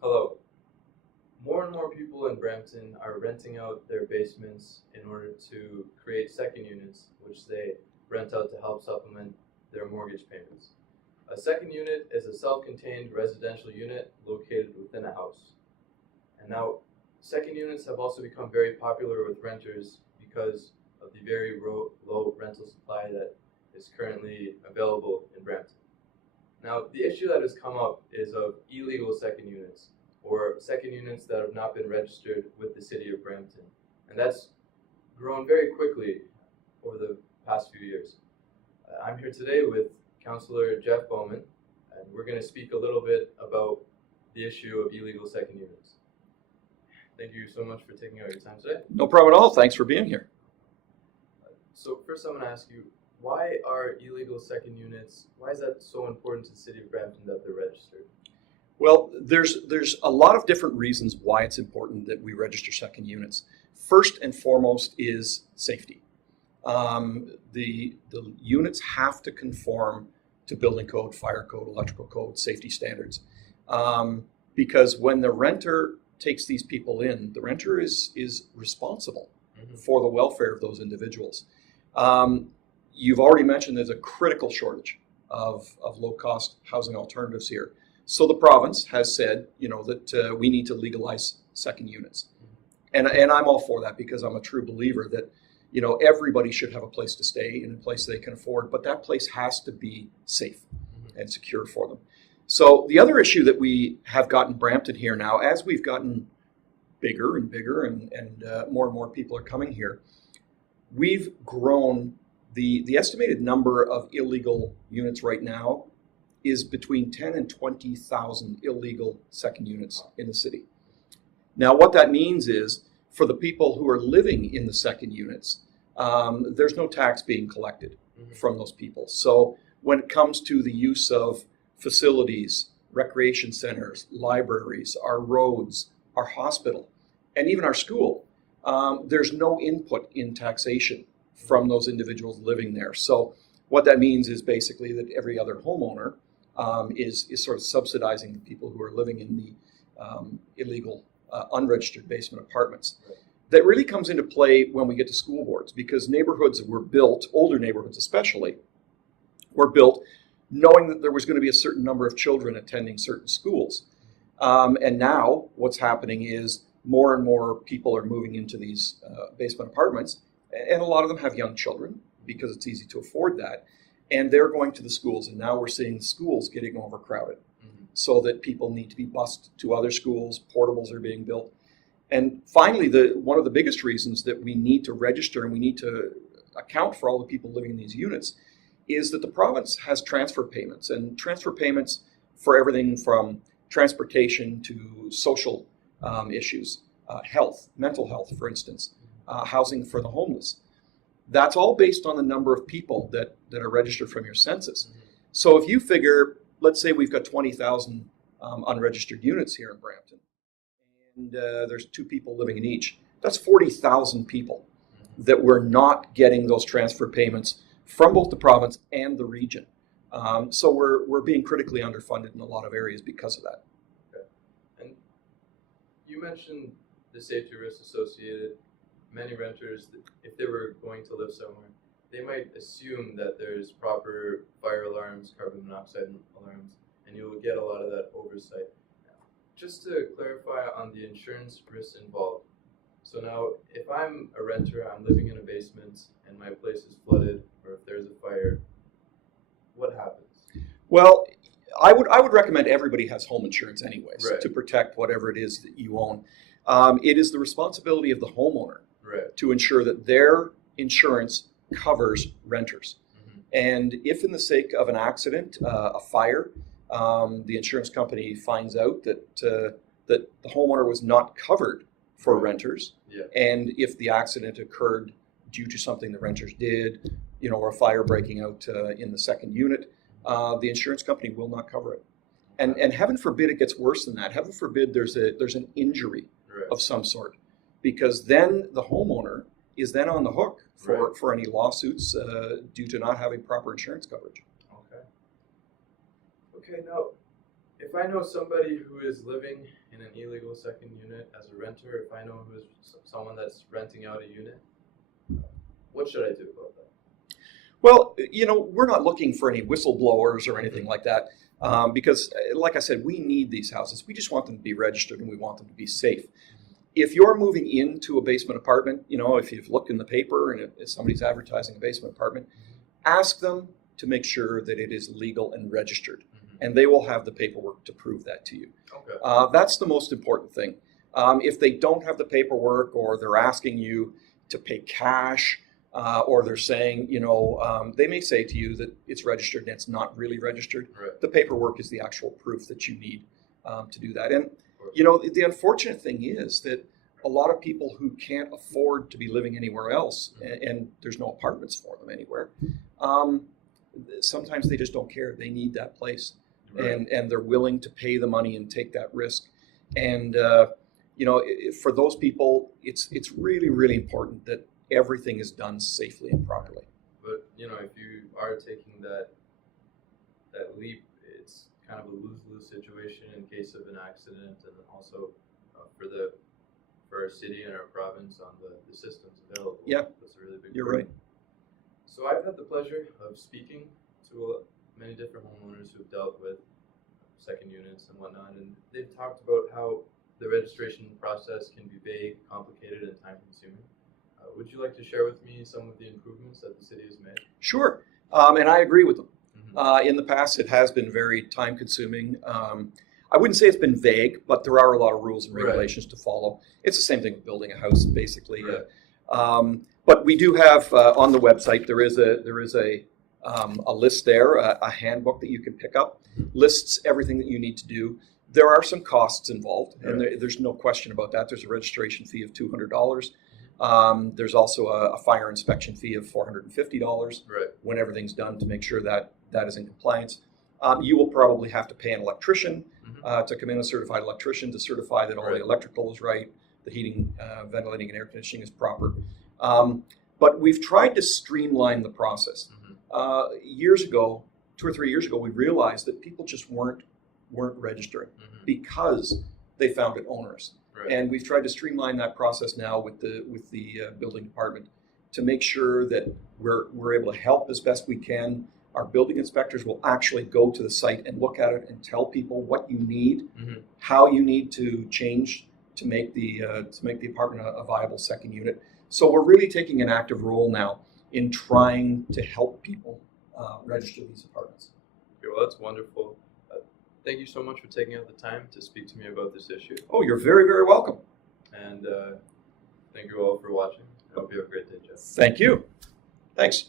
Hello. More and more people in Brampton are renting out their basements in order to create second units, which they rent out to help supplement their mortgage payments. A second unit is a self-contained residential unit located within a house. And now, second units have also become very popular with renters because of the very low rental supply that is currently available in Brampton. Now, the issue that has come up is of illegal second units, or second units that have not been registered with the city of Brampton. And that's grown very quickly over the past few years. I'm here today with Councillor Jeff Bowman, and we're going to speak a little bit about the issue of illegal second units. Thank you so much for taking out your time today. No problem at all. Thanks for being here. So first I'm going to ask you, why are illegal second units, why is that so important to the city of Brampton that they're registered? Well, there's a lot of different reasons why it's important that we register second units. First and foremost is safety. The units have to conform to building code, fire code, electrical code, safety standards. Because when the renter takes these people in, the renter is responsible for the welfare of those individuals. You've already mentioned there's a critical shortage of low-cost housing alternatives here. So the province has said, that we need to legalize second units. And I'm all for that because I'm a true believer that, everybody should have a place to stay in a place they can afford, but that place has to be safe and secure for them. So the other issue that we have got in Brampton here now, as we've gotten bigger and bigger and more and more people are coming here, we've grown. The estimated number of illegal units right now is between 10 and 20,000 illegal second units in the city. Now, what that means is for the people who are living in the second units, there's no tax being collected from those people. So when it comes to the use of facilities, recreation centers, libraries, our roads, our hospital, and even our school, there's no input in taxation from those individuals living there. So what that means is basically that every other homeowner is sort of subsidizing the people who are living in the illegal unregistered basement apartments. Right. That really comes into play when we get to school boards, because neighborhoods were built, older neighborhoods especially, were built knowing that there was going to be a certain number of children attending certain schools. And now what's happening is more and more people are moving into these basement apartments, and a lot of them have young children because it's easy to afford that. And they're going to the schools, and now we're seeing the schools getting overcrowded so that people need to be bused to other schools, portables are being built. And finally, one of the biggest reasons that we need to register and we need to account for all the people living in these units is that the province has transfer payments, and transfer payments for everything from transportation to social issues, health, mental health, for instance, housing for the homeless. That's all based on the number of people that are registered from your census. So if you figure, let's say we've got 20,000 unregistered units here in Brampton, and there's 2 people living in each, that's 40,000 people that we're not getting those transfer payments from both the province and the region. So we're being critically underfunded in a lot of areas because of that. Okay. And you mentioned the safety risks associated. Many renters, if they were going to live somewhere, they might assume that there's proper fire alarms, carbon monoxide alarms, and you will get a lot of that oversight. Just to clarify on the insurance risks involved. So now, if I'm a renter, I'm living in a basement, and my place is flooded, or if there's a fire, what happens? Well, I would recommend everybody has home insurance anyways, right, to protect whatever it is that you own. It is the responsibility of the homeowner, right, to ensure that their insurance covers renters. And if in the sake of an accident, a fire, the insurance company finds out that the homeowner was not covered for renters, and if the accident occurred due to something the renters did, or a fire breaking out in the second unit, the insurance company will not cover it. And heaven forbid it gets worse than that. Heaven forbid there's an injury of some sort, because then the homeowner is then on the hook for any lawsuits due to not having proper insurance coverage. Okay, now, if I know somebody who is living in an illegal second unit as a renter, if I know who is someone that's renting out a unit, what should I do about that? Well, we're not looking for any whistleblowers or anything like that because, like I said, we need these houses. We just want them to be registered and we want them to be safe. If you're moving into a basement apartment, if you've looked in the paper and if somebody's advertising a basement apartment, ask them to make sure that it is legal and registered. And they will have the paperwork to prove that to you. Okay. That's the most important thing. If they don't have the paperwork or they're asking you to pay cash or they're saying, they may say to you that it's registered and it's not really registered. Right. The paperwork is the actual proof that you need to do that. And, the unfortunate thing is that a lot of people who can't afford to be living anywhere else and there's no apartments for them anywhere, sometimes they just don't care. They need that place. Right. And they're willing to pay the money and take that risk. And, for those people, it's really, really important that everything is done safely and properly. But, if you are taking that leap, it's kind of a lose-lose situation in case of an accident, and then also for our city and our province on the systems available. Yeah, that's a really big you're problem. right. So I've had the pleasure of speaking to many different homeowners who've dealt with second units and whatnot, and they've talked about how the registration process can be vague, complicated, and time-consuming. Would you like to share with me some of the improvements that the city has made? Sure, and I agree with them. In the past, it has been very time-consuming. I wouldn't say it's been vague, but there are a lot of rules and regulations to follow. It's the same thing with building a house, basically. Right. But we do have on the website there is a list there, a handbook that you can pick up, lists everything that you need to do. There are some costs involved, and there's no question about that. There's a registration fee of $200. There's also a fire inspection fee of $450 when everything's done to make sure that is in compliance. You will probably have to pay an electrician to come in, a certified electrician, to certify that all the electrical is right, the heating, ventilating, and air conditioning is proper. But we've tried to streamline the process. Years ago, 2 or 3 years ago, we realized that people just weren't registering because they found it onerous. Right. And we've tried to streamline that process now with the building department to make sure that we're able to help as best we can. Our building inspectors will actually go to the site and look at it and tell people what you need, how you need to change to make the apartment a viable second unit. So we're really taking an active role now in trying to help people register these apartments. Okay, well, that's wonderful. Thank you so much for taking out the time to speak to me about this issue. Oh, you're very, very welcome. And thank you all for watching. I hope you have a great day, Jeff. Thank you. Thanks.